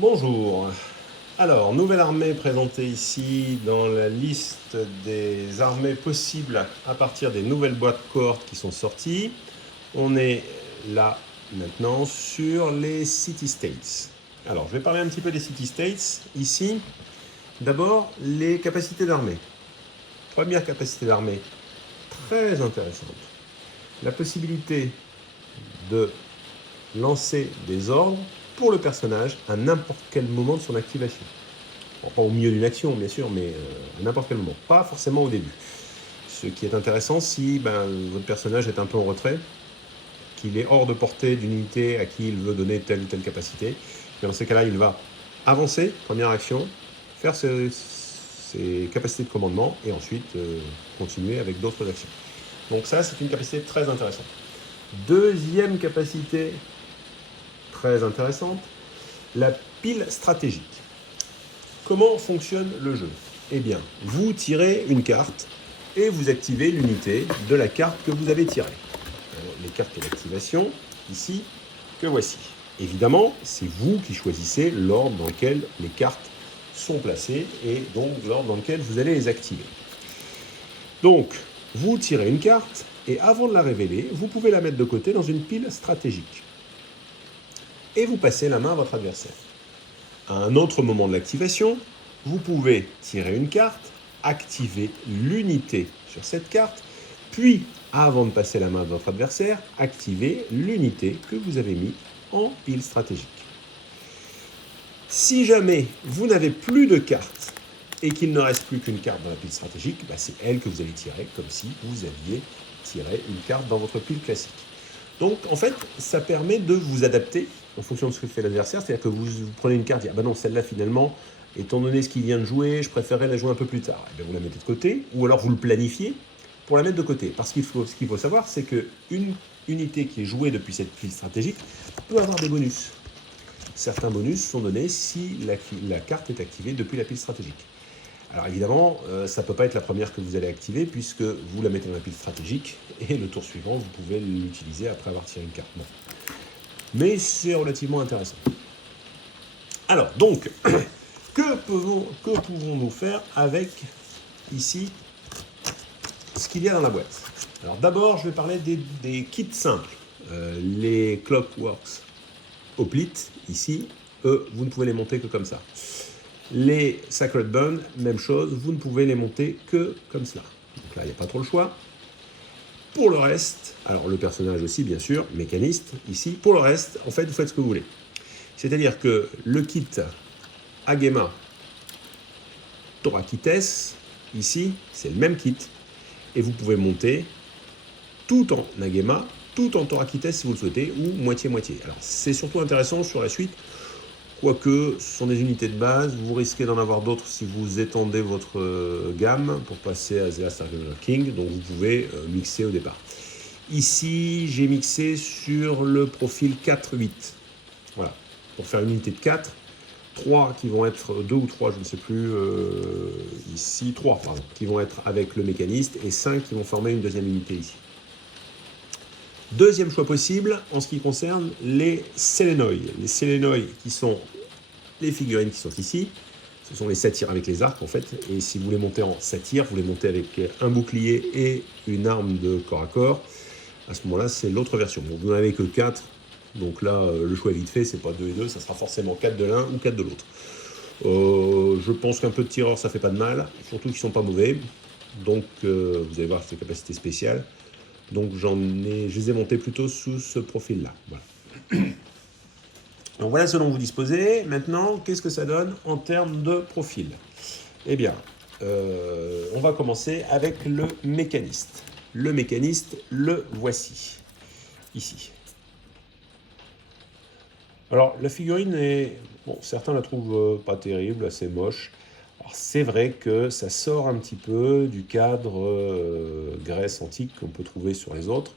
Bonjour. Alors, nouvelle armée présentée ici dans la liste des armées possibles à partir des nouvelles boîtes cohortes qui sont sorties. On est là maintenant sur les City States. Alors, je vais parler un petit peu des City States ici. D'abord, les capacités d'armée. Première capacité d'armée, très intéressante. La possibilité de lancer des ordres pour le personnage à n'importe quel moment de son activation. Bon, pas au milieu d'une action, bien sûr, mais à n'importe quel moment. Pas forcément au début. Ce qui est intéressant si votre personnage est un peu en retrait, qu'il est hors de portée d'une unité à qui il veut donner telle ou telle capacité. Et dans ces cas-là, il va avancer, première action, faire ses capacités de commandement et ensuite continuer avec d'autres actions. Donc ça, c'est une capacité très intéressante. Deuxième capacité très intéressante, la pile stratégique. Comment fonctionne le jeu? Eh bien, vous tirez une carte et vous activez l'unité de la carte que vous avez tirée. Alors, les cartes d'activation, ici, que voici. Évidemment, c'est vous qui choisissez l'ordre dans lequel les cartes sont placées et donc l'ordre dans lequel vous allez les activer. Donc, vous tirez une carte et avant de la révéler, vous pouvez la mettre de côté dans une pile stratégique. Et vous passez la main à votre adversaire. À un autre moment de l'activation, vous pouvez tirer une carte, activer l'unité sur cette carte, puis, avant de passer la main à votre adversaire, activer l'unité que vous avez mis en pile stratégique. Si jamais vous n'avez plus de cartes et qu'il ne reste plus qu'une carte dans la pile stratégique, c'est elle que vous allez tirer, comme si vous aviez tiré une carte dans votre pile classique. Donc, en fait, ça permet de vous adapter en fonction de ce que fait l'adversaire. C'est-à-dire que vous prenez une carte et dites, non, celle-là, finalement, étant donné ce qu'il vient de jouer, je préférerais la jouer un peu plus tard. Et bien, vous la mettez de côté, ou alors vous le planifiez pour la mettre de côté. Parce qu'il ce qu'il faut savoir, c'est qu'une unité qui est jouée depuis cette pile stratégique peut avoir des bonus. Certains bonus sont donnés si la carte est activée depuis la pile stratégique. Alors évidemment, ça ne peut pas être la première que vous allez activer puisque vous la mettez dans la pile stratégique et le tour suivant, vous pouvez l'utiliser après avoir tiré une carte. Bon. Mais c'est relativement intéressant. Alors donc, que pouvons-nous faire avec ici ce qu'il y a dans la boîte? Alors d'abord, je vais parler des kits simples. Les Clockworks Hoplite, ici, eux, vous ne pouvez les monter que comme ça. Les Sacred Bond, même chose, vous ne pouvez les monter que comme cela. Donc là, il n'y a pas trop le choix. Pour le reste, alors le personnage aussi, bien sûr, mécaniste, ici. Pour le reste, en fait, vous faites ce que vous voulez. C'est-à-dire que le kit Agema Thorakites, ici, c'est le même kit. Et vous pouvez monter tout en Agema, tout en Thorakites si vous le souhaitez, ou moitié-moitié. Alors, c'est surtout intéressant sur la suite. Quoique, ce sont des unités de base, vous risquez d'en avoir d'autres si vous étendez votre gamme pour passer à The Last Argonaut King, donc vous pouvez mixer au départ. Ici, j'ai mixé sur le profil 4-8. Voilà, pour faire une unité de 4, 3 qui vont être, 2 ou 3, je ne sais plus, ici, 3, pardon, qui vont être avec le mécaniste, et 5 qui vont former une deuxième unité ici. Deuxième choix possible en ce qui concerne les Selenoi. Les Selenoi qui sont les figurines qui sont ici, ce sont les satyres avec les arcs en fait, et si vous les montez en satyre, vous les montez avec un bouclier et une arme de corps à corps. À ce moment-là, c'est l'autre version. Bon, vous n'en avez que 4, donc là, le choix est vite fait, c'est pas 2 et 2, ça sera forcément 4 de l'un ou 4 de l'autre. Je pense qu'un peu de tireur, ça fait pas de mal, surtout qu'ils sont pas mauvais, donc vous allez voir ces capacités spéciales. Donc je les ai montés plutôt sous ce profil-là. Voilà. Donc voilà ce dont vous disposez. Maintenant, qu'est-ce que ça donne en termes de profil? Eh bien, on va commencer avec le mécaniste. Le mécaniste, le voici, ici. Alors, la figurine est... Bon, certains la trouvent pas terrible, assez moche. Alors, c'est vrai que ça sort un petit peu du cadre Grèce antique qu'on peut trouver sur les autres.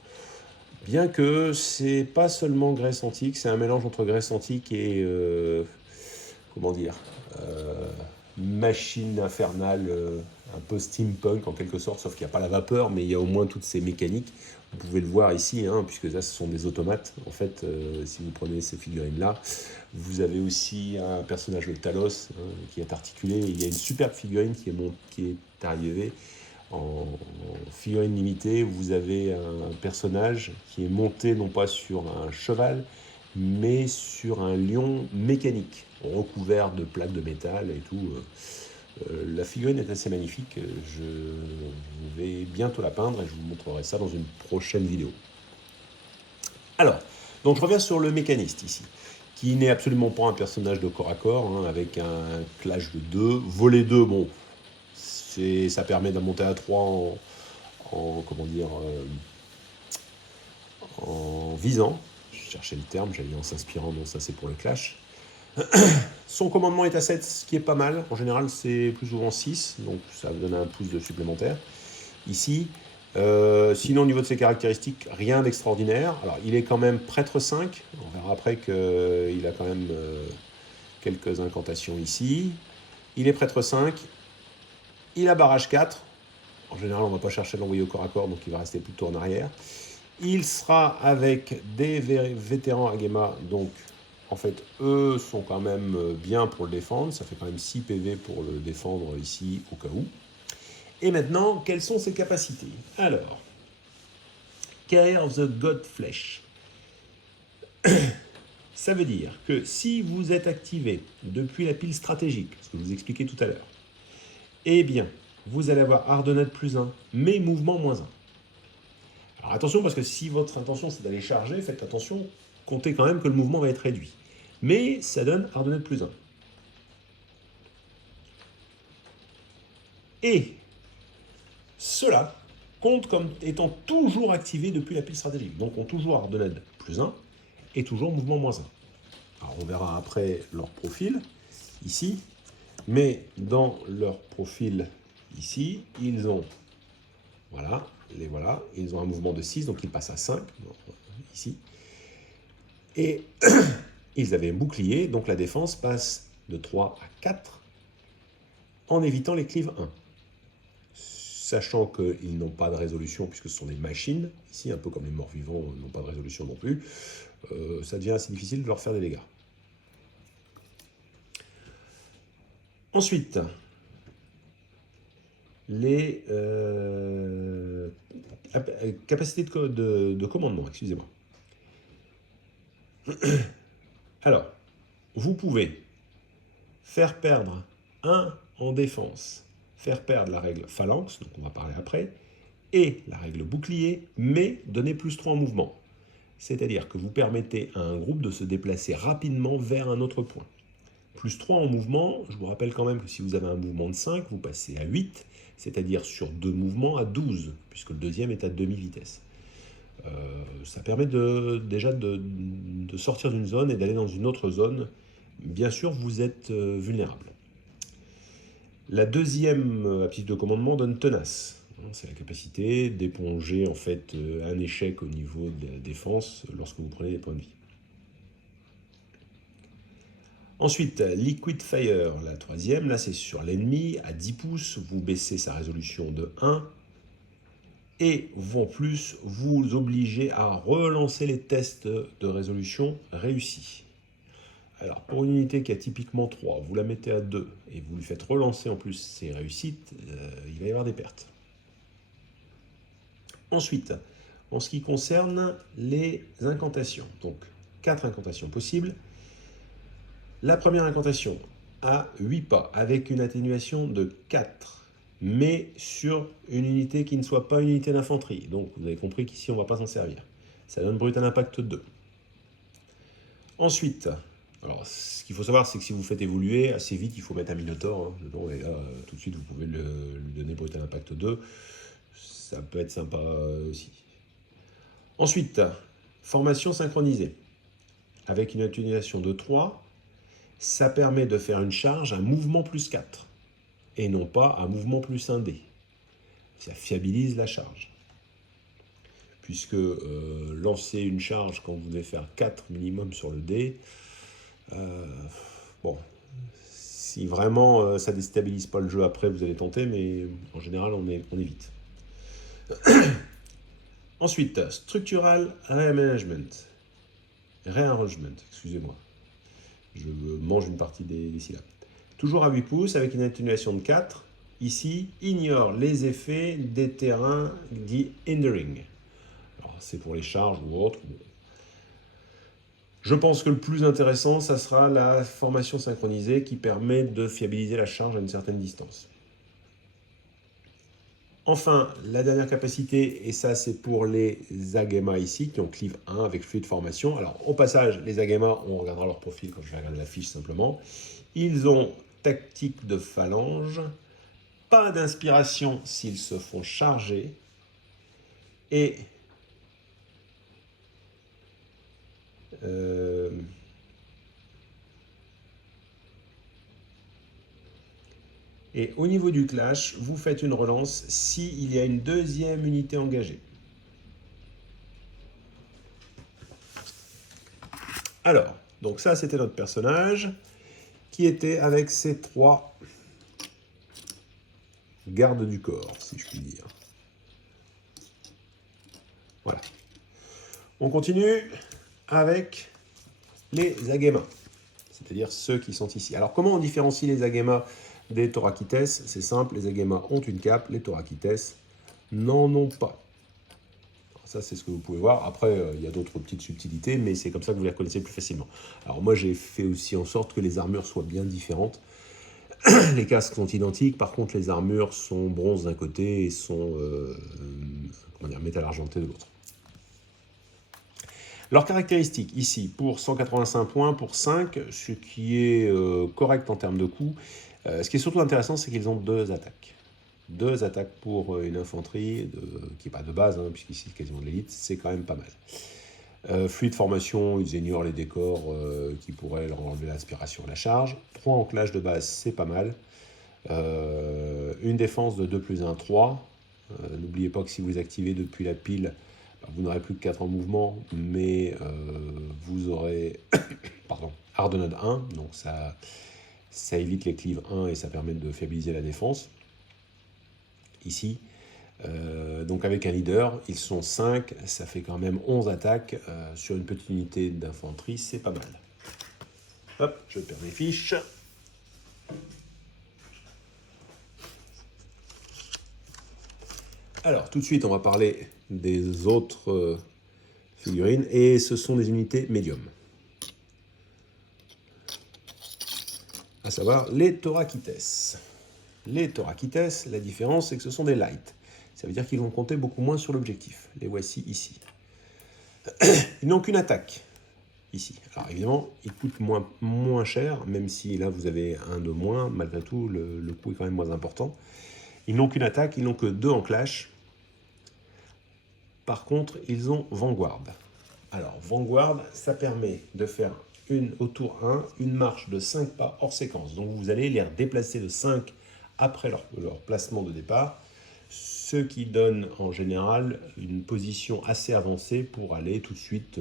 Bien que c'est pas seulement Grèce antique, c'est un mélange entre Grèce antique et comment dire machine infernale, un peu steampunk en quelque sorte, sauf qu'il n'y a pas la vapeur, mais il y a au moins toutes ces mécaniques. Vous pouvez le voir ici, hein, puisque là ce sont des automates. En fait, si vous prenez ces figurines-là, vous avez aussi un personnage de Talos hein, qui est articulé. Il y a une superbe figurine qui est arrivée en figurine limitée. Vous avez un personnage qui est monté non pas sur un cheval, mais sur un lion mécanique, recouvert de plaques de métal et tout. La figurine est assez magnifique. Je vais bientôt la peindre et je vous montrerai ça dans une prochaine vidéo. Alors, donc je reviens sur le mécaniste ici, qui n'est absolument pas un personnage de corps à corps, hein, avec un clash de 2. Volet 2, bon, ça permet de monter à 3 comment dire, en visant. Je cherchais le terme, j'allais dire en s'inspirant, non, ça c'est pour le clash. Son commandement est à 7, ce qui est pas mal. En général, c'est plus souvent 6, donc ça va donner un pouce de supplémentaire. Ici, sinon au niveau de ses caractéristiques, rien d'extraordinaire. Alors, il est quand même prêtre 5. On verra après qu'il a quand même quelques incantations ici. Il est prêtre 5. Il a barrage 4. En général, on ne va pas chercher de l'envoyer au corps à corps, donc il va rester plutôt en arrière. Il sera avec des vétérans Agema, donc en fait, eux sont quand même bien pour le défendre. Ça fait quand même 6 PV pour le défendre ici, au cas où. Et maintenant, quelles sont ses capacités? Alors, Care of the God Flesh. Ça veut dire que si vous êtes activé depuis la pile stratégique, ce que je vous expliquais tout à l'heure, eh bien, vous allez avoir Ardonnade plus 1, mais mouvement moins 1. Alors attention, parce que si votre intention c'est d'aller charger, faites attention, comptez quand même que le mouvement va être réduit. Mais ça donne Ardonnade plus 1. Et cela compte comme étant toujours activé depuis la pile stratégique. Donc on toujours Ardonnade plus 1 et toujours mouvement moins 1. Alors on verra après leur profil, ici. Mais dans leur profil, ici, ils ont, voilà, ils ont un mouvement de 6, donc ils passent à 5, ici. Et ils avaient un bouclier, donc la défense passe de 3 à 4 en évitant les cleaves 1. Sachant qu'ils n'ont pas de résolution puisque ce sont des machines, ici un peu comme les morts vivants n'ont pas de résolution non plus, ça devient assez difficile de leur faire des dégâts. Ensuite, les capacités de commandement, excusez-moi. Alors, vous pouvez faire perdre 1 en défense, faire perdre la règle phalanx, donc on va parler après, et la règle bouclier, mais donner plus 3 en mouvement. C'est-à-dire que vous permettez à un groupe de se déplacer rapidement vers un autre point. Plus 3 en mouvement, je vous rappelle quand même que si vous avez un mouvement de 5, vous passez à 8, c'est-à-dire sur 2 mouvements à 12, puisque le deuxième est à demi-vitesse. Ça permet déjà de sortir d'une zone et d'aller dans une autre zone. Bien sûr, vous êtes vulnérable. La deuxième aptitude de commandement donne tenace. C'est la capacité d'éponger en fait un échec au niveau de la défense lorsque vous prenez des points de vie. Ensuite, Liquid Fire, la troisième, là c'est sur l'ennemi, à 10 pouces, vous baissez sa résolution de 1, et en plus, vous obligez à relancer les tests de résolution réussis. Alors, pour une unité qui a typiquement 3, vous la mettez à 2, et vous lui faites relancer en plus ses réussites, il va y avoir des pertes. Ensuite, en ce qui concerne les incantations, donc 4 incantations possibles. La première incantation à 8 pas, avec une atténuation de 4, mais sur une unité qui ne soit pas une unité d'infanterie. Donc vous avez compris qu'ici on ne va pas s'en servir. Ça donne brutal impact 2. Ensuite, alors ce qu'il faut savoir, c'est que si vous faites évoluer, assez vite il faut mettre un Minotaur dedans, et là tout de suite vous pouvez lui donner brutal impact 2. Ça peut être sympa aussi. Ensuite, formation synchronisée, avec une atténuation de 3. Ça permet de faire une charge à mouvement plus 4 et non pas à mouvement plus 1D. Ça fiabilise la charge. Puisque lancer une charge quand vous devez faire 4 minimum sur le dé, bon, Si vraiment ça déstabilise pas le jeu après, vous allez tenter, mais en général, on évite. Ensuite, structural rearrangement. Rearrangement, excusez-moi. Je mange une partie des syllabes. Toujours à 8 pouces avec une atténuation de 4. Ici, ignore les effets des terrains dits hindering. Alors, c'est pour les charges ou autres. Je pense que le plus intéressant, ça sera la formation synchronisée qui permet de fiabiliser la charge à une certaine distance. Enfin, la dernière capacité, et ça c'est pour les Agema ici, qui ont cleave 1 avec fluide formation. Alors au passage, les Agema, on regardera leur profil quand je vais regarder la fiche simplement. Ils ont tactique de phalange, pas d'inspiration s'ils se font charger, et au niveau du clash, vous faites une relance s'il y a une deuxième unité engagée. Alors, donc ça c'était notre personnage qui était avec ses 3 gardes du corps, si je puis dire. Voilà. On continue avec les Agema, c'est-à-dire ceux qui sont ici. Alors comment on différencie les Agema des Thorakites? C'est simple, les Agema ont une cape, les Thorakites n'en ont pas. Alors ça, c'est ce que vous pouvez voir. Après, il y a d'autres petites subtilités, mais c'est comme ça que vous les reconnaissez plus facilement. Alors moi, j'ai fait aussi en sorte que les armures soient bien différentes. Les casques sont identiques, par contre, les armures sont bronze d'un côté et sont métal argenté de l'autre. Leurs caractéristiques, ici, pour 185 points, pour 5, ce qui est correct en termes de coût. Ce qui est surtout intéressant, c'est qu'ils ont 2 attaques. 2 attaques pour une infanterie, qui n'est pas de base, hein, puisqu'ici c'est quasiment de l'élite, c'est quand même pas mal. Fluide formation, ils ignorent les décors qui pourraient leur enlever l'aspiration à la charge. 3 en clash de base, c'est pas mal. Une défense de 2 plus 1, 3. N'oubliez pas que si vous activez depuis la pile, vous n'aurez plus que 4 en mouvement, mais vous aurez Hardened 1, donc ça évite les cleaves 1 et ça permet de fiabiliser la défense. Ici, donc avec un leader, ils sont 5, ça fait quand même 11 attaques sur une petite unité d'infanterie, c'est pas mal. Hop, je perds mes fiches. Alors, tout de suite, on va parler des autres figurines, et ce sont des unités médium. À savoir les Thorakites. Les Thorakites, la différence, c'est que ce sont des light. Ça veut dire qu'ils vont compter beaucoup moins sur l'objectif. Les voici ici. Ils n'ont qu'une attaque, ici. Alors évidemment, ils coûtent moins cher, même si là vous avez un de moins, malgré tout, le coût est quand même moins important. Ils n'ont qu'une attaque, ils n'ont que 2 en clash. Par contre, ils ont Vanguard. Alors, Vanguard, ça permet de faire au tour 1, une marche de 5 pas hors séquence. Donc, vous allez les déplacer de 5 après leur placement de départ, ce qui donne en général une position assez avancée pour aller tout de suite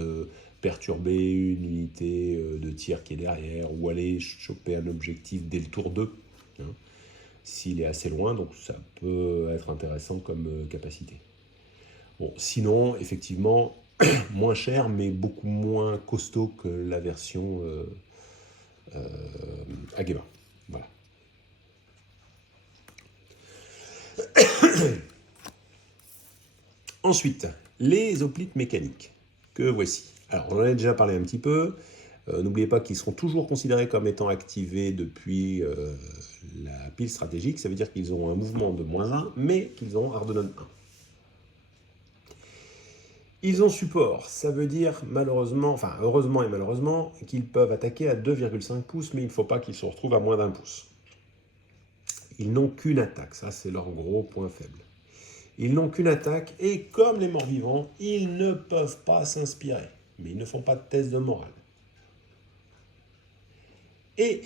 perturber une unité de tir qui est derrière ou aller choper un objectif dès le tour 2, hein, s'il est assez loin. Donc, ça peut être intéressant comme capacité. Bon, sinon, effectivement, moins cher, mais beaucoup moins costaud que la version Agema. Voilà. Ensuite, les hoplites mécaniques, que voici. Alors, on en a déjà parlé un petit peu. N'oubliez pas qu'ils seront toujours considérés comme étant activés depuis la pile stratégique. Ça veut dire qu'ils ont un mouvement de -1, mais qu'ils ont Hardened 1. Ils ont support, ça veut dire malheureusement, enfin heureusement et malheureusement, qu'ils peuvent attaquer à 2,5 pouces, mais il ne faut pas qu'ils se retrouvent à moins d'1 pouce. Ils n'ont qu'une attaque, ça c'est leur gros point faible. Ils n'ont qu'une attaque et comme les morts-vivants, ils ne peuvent pas s'inspirer, mais ils ne font pas de test de morale. Et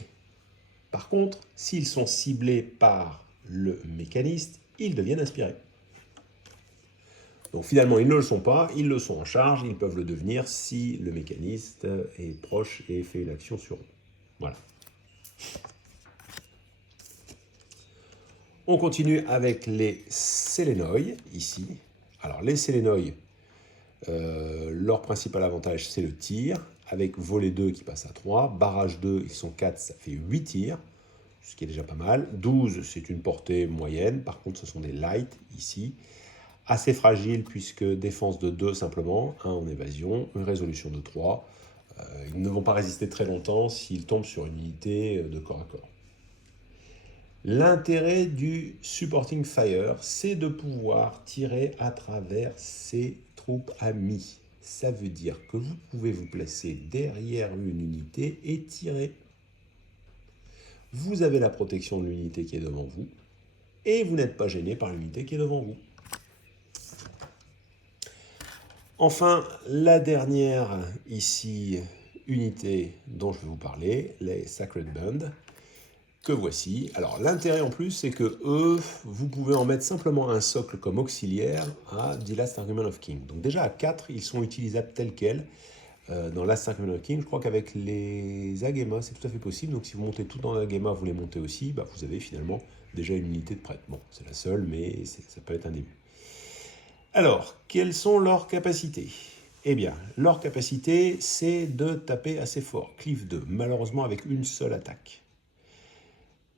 par contre, s'ils sont ciblés par le mécaniste, ils deviennent inspirés. Donc finalement, ils ne le sont pas, ils le sont en charge, ils peuvent le devenir si le mécaniste est proche et fait une action sur eux. Voilà. On continue avec les Sélénoi, ici. Alors les Sélénoi, leur principal avantage, c'est le tir, avec volet 2 qui passe à 3, barrage 2, ils sont 4, ça fait 8 tirs, ce qui est déjà pas mal. 12, c'est une portée moyenne, par contre ce sont des light, ici. Assez fragile, puisque défense de 2 simplement, 1 en évasion, une résolution de 3. Ils ne vont pas résister très longtemps s'ils tombent sur une unité de corps à corps. L'intérêt du supporting fire, c'est de pouvoir tirer à travers ses troupes amies. Ça veut dire que vous pouvez vous placer derrière une unité et tirer. Vous avez la protection de l'unité qui est devant vous et vous n'êtes pas gêné par l'unité qui est devant vous. Enfin, la dernière ici unité dont je vais vous parler, les Sacred Band, que voici. Alors l'intérêt en plus, c'est que eux, vous pouvez en mettre simplement un socle comme auxiliaire à The Last Argument of King. Donc déjà à 4, ils sont utilisables tels quels. Dans Last Argument of King, je crois qu'avec les Agema, c'est tout à fait possible. Donc si vous montez tout dans l'Agema, vous les montez aussi, bah, vous avez finalement déjà une unité de prêtre. Bon, c'est la seule, mais ça peut être un début. Alors, quelles sont leurs capacités? Eh bien, leur capacité, c'est de taper assez fort. Cleave 2, malheureusement avec une seule attaque.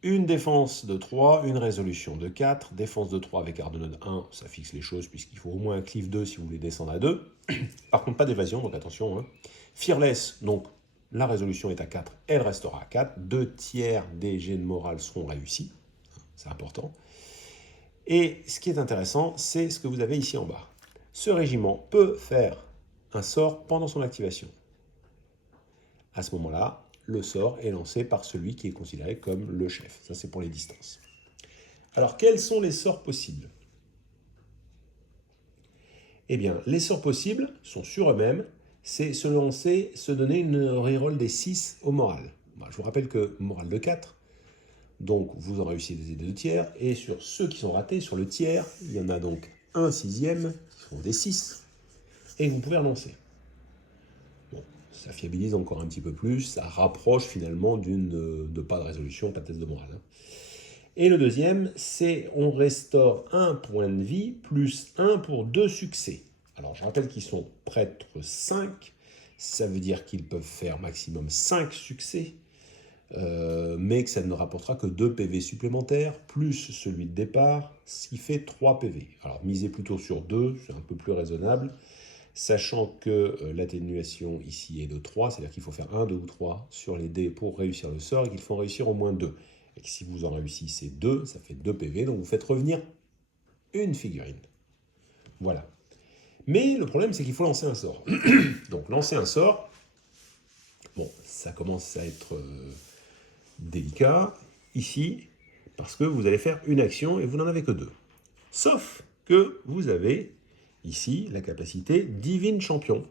Une défense de 3, une résolution de 4, défense de 3 avec Ardenode 1, ça fixe les choses puisqu'il faut au moins un cleave 2 si vous voulez descendre à 2. Par contre, pas d'évasion, donc attention. Hein. Fearless, donc la résolution est à 4, elle restera à 4. 2 tiers des jets de morale seront réussis, c'est important. Et ce qui est intéressant, c'est ce que vous avez ici en bas. Ce régiment peut faire un sort pendant son activation. À ce moment-là, le sort est lancé par celui qui est considéré comme le chef. Ça, c'est pour les distances. Alors, quels sont les sorts possibles? Eh bien, les sorts possibles sont sur eux-mêmes. C'est se lancer, se donner une reroll des 6 au moral. Je vous rappelle que moral de 4, donc vous en réussissez des 2 tiers. Et sur ceux qui sont ratés, sur le tiers, il y en a donc un sixième, qui sont des 6. Et vous pouvez relancer. Bon, ça fiabilise encore un petit peu plus, ça rapproche finalement de pas de résolution, pas de test de morale. Et le deuxième, c'est on restaure un point de vie plus 1 pour 2 succès. Alors je rappelle qu'ils sont prêtres 5, ça veut dire qu'ils peuvent faire maximum 5 succès, mais que ça ne rapportera que 2 PV supplémentaires, plus celui de départ, ce qui fait 3 PV. Alors misez plutôt sur 2, c'est un peu plus raisonnable. Sachant que l'atténuation ici est de 3, c'est-à-dire qu'il faut faire 1, 2 ou 3 sur les dés pour réussir le sort et qu'il faut en réussir au moins 2. Et que si vous en réussissez 2, ça fait 2 PV, donc vous faites revenir une figurine. Voilà. Mais le problème, c'est qu'il faut lancer un sort. Donc lancer un sort, bon, ça commence à être délicat ici, parce que vous allez faire une action et vous n'en avez que 2. Sauf que vous avez ici la capacité Divine Champion.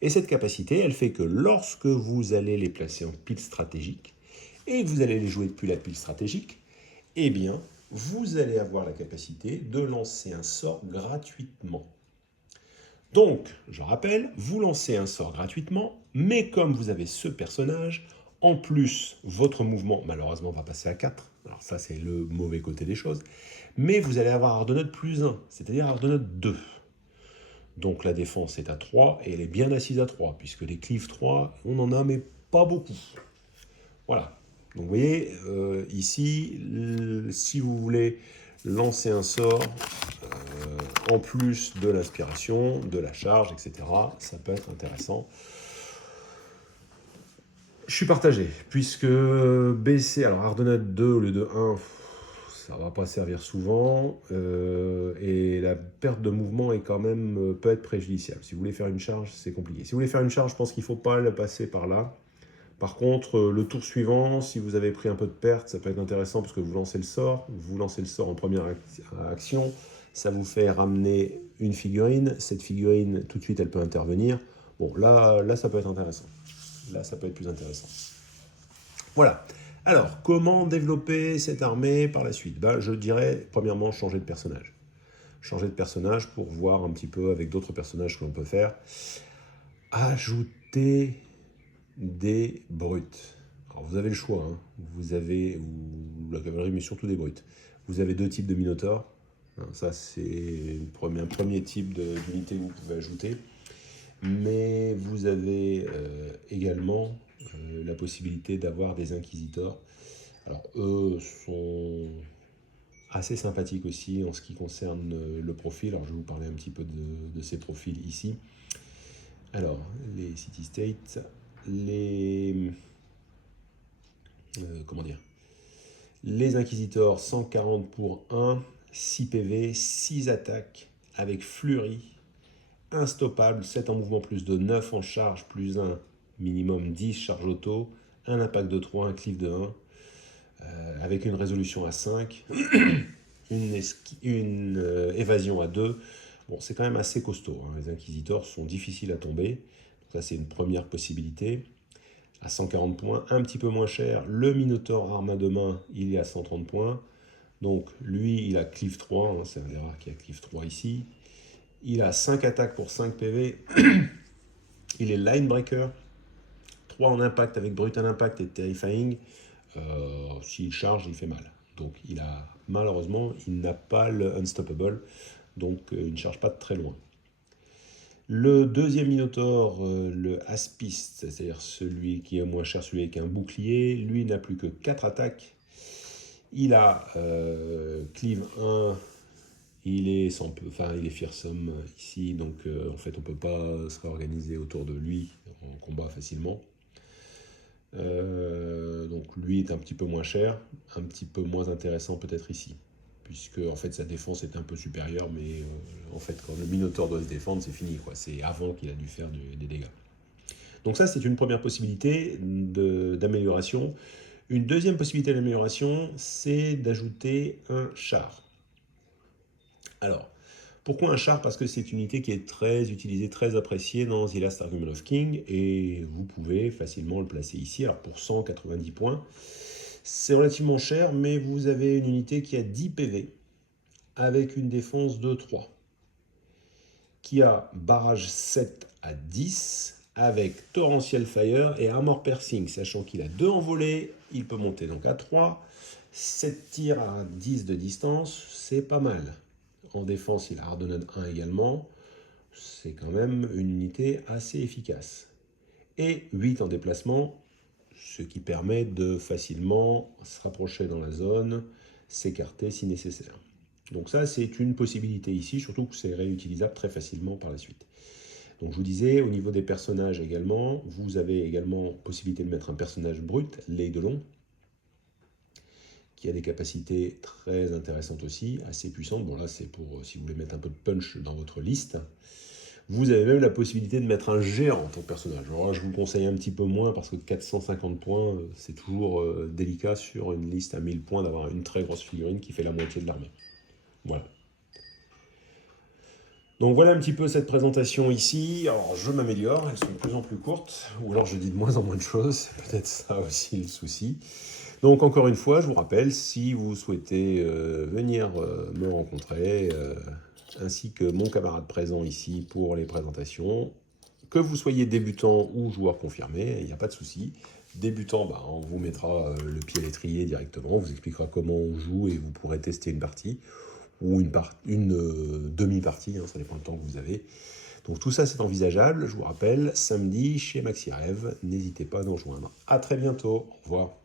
Et cette capacité, elle fait que lorsque vous allez les placer en pile stratégique, et que vous allez les jouer depuis la pile stratégique, eh bien, vous allez avoir la capacité de lancer un sort gratuitement. Donc, je rappelle, vous lancez un sort gratuitement, mais comme vous avez ce personnage, en plus, votre mouvement, malheureusement, va passer à 4. Alors ça, c'est le mauvais côté des choses. Mais vous allez avoir Ardenode plus 1, c'est-à-dire Ardenode 2. Donc la défense est à 3, et elle est bien assise à 3, puisque les cleaves 3, on en a, mais pas beaucoup. Voilà. Donc vous voyez, ici, si vous voulez lancer un sort, en plus de l'inspiration, de la charge, etc., ça peut être intéressant. Je suis partagé, puisque baisser, alors Ardenode 2 au lieu de 1, ça ne va pas servir souvent, et la perte de mouvement est quand même, peut être préjudiciable. Si vous voulez faire une charge, c'est compliqué. Si vous voulez faire une charge, je pense qu'il ne faut pas le passer par là. Par contre, le tour suivant, si vous avez pris un peu de perte, ça peut être intéressant parce que vous lancez le sort en première action, ça vous fait ramener une figurine, cette figurine, tout de suite, elle peut intervenir. Bon, là, ça peut être intéressant. Là, ça peut être plus intéressant. Voilà. Alors, comment développer cette armée par la suite? Je dirais, premièrement, changer de personnage. Changer de personnage pour voir un petit peu avec d'autres personnages que l'on peut faire. Ajouter des brutes. Alors vous avez le choix, hein. Vous avez, ou la cavalerie, mais surtout des brutes. Vous avez deux types de minotaures. Hein, ça, c'est un premier type d'unité que vous pouvez ajouter. Mais vous avez également la possibilité d'avoir des inquisiteurs. Alors eux sont assez sympathiques aussi en ce qui concerne le profil. Alors je vais vous parler un petit peu de ces profils ici. Alors les city-states, comment dire, les inquisiteurs 140 pour 1, 6 PV, 6 attaques avec fleurie, instoppable, 7 en mouvement plus 2, 9 en charge plus 1, minimum 10 charge auto, un impact de 3, un cleave de 1, avec une résolution à 5, une évasion à 2. Bon, c'est quand même assez costaud, hein. Les inquisiteurs sont difficiles à tomber. Donc ça, c'est une première possibilité. À 140 points, un petit peu moins cher. Le Minotaur arme à deux mains, il est à 130 points. Donc lui, il a cleave 3, hein, c'est un des rares qui a cleave 3 ici. Il a 5 attaques pour 5 PV. Il est Linebreaker. 3 en impact avec Brutal Impact et Terrifying. S'il charge, il fait mal. Donc il a, malheureusement, il n'a pas le Unstoppable. Donc il ne charge pas de très loin. Le deuxième Minotaur, le Aspiste, c'est-à-dire celui qui est moins cher, celui avec un bouclier, lui n'a plus que 4 attaques. Il a cleave 1, il est fearsome ici, donc en fait on ne peut pas se réorganiser autour de lui en combat facilement. Donc lui est un petit peu moins cher, un petit peu moins intéressant peut-être ici, puisque en fait sa défense est un peu supérieure, mais en fait quand le Minotaur doit se défendre, c'est fini, quoi. C'est avant qu'il a dû faire des dégâts. Donc ça, c'est une première possibilité d'amélioration. Une deuxième possibilité d'amélioration, c'est d'ajouter un char. Alors, pourquoi un char? Parce que c'est une unité qui est très utilisée, très appréciée dans The Last Argument of King, et vous pouvez facilement le placer ici. Alors pour 190 points, c'est relativement cher, mais vous avez une unité qui a 10 PV, avec une défense de 3, qui a barrage 7 à 10, avec Torrential Fire et Armor Piercing, sachant qu'il a 2 en volée, il peut monter donc à 3, 7 tirs à 10 de distance, c'est pas mal. En défense, il a Hardened 1 également, c'est quand même une unité assez efficace. Et 8 en déplacement, ce qui permet de facilement se rapprocher dans la zone, s'écarter si nécessaire. Donc ça, c'est une possibilité ici, surtout que c'est réutilisable très facilement par la suite. Donc je vous disais, au niveau des personnages également, vous avez également possibilité de mettre un personnage brut, Leydelon, qui a des capacités très intéressantes aussi, assez puissantes. Bon là, c'est pour si vous voulez mettre un peu de punch dans votre liste. Vous avez même la possibilité de mettre un géant en tant que personnage. Alors là, je vous le conseille un petit peu moins parce que 450 points, c'est toujours délicat sur une liste à 1000 points d'avoir une très grosse figurine qui fait la moitié de l'armée. Voilà. Donc voilà un petit peu cette présentation ici. Alors je m'améliore, elles sont de plus en plus courtes, ou alors je dis de moins en moins de choses, c'est peut-être ça aussi le souci. Donc encore une fois, je vous rappelle, si vous souhaitez venir me rencontrer, ainsi que mon camarade présent ici pour les présentations, que vous soyez débutant ou joueur confirmé, il n'y a pas de souci. Débutant, on vous mettra le pied à l'étrier directement, on vous expliquera comment on joue et vous pourrez tester une partie ou une demi-partie, hein, ça dépend du temps que vous avez. Donc tout ça c'est envisageable, je vous rappelle, samedi chez MaxiRêve, n'hésitez pas à nous rejoindre. A très bientôt, au revoir.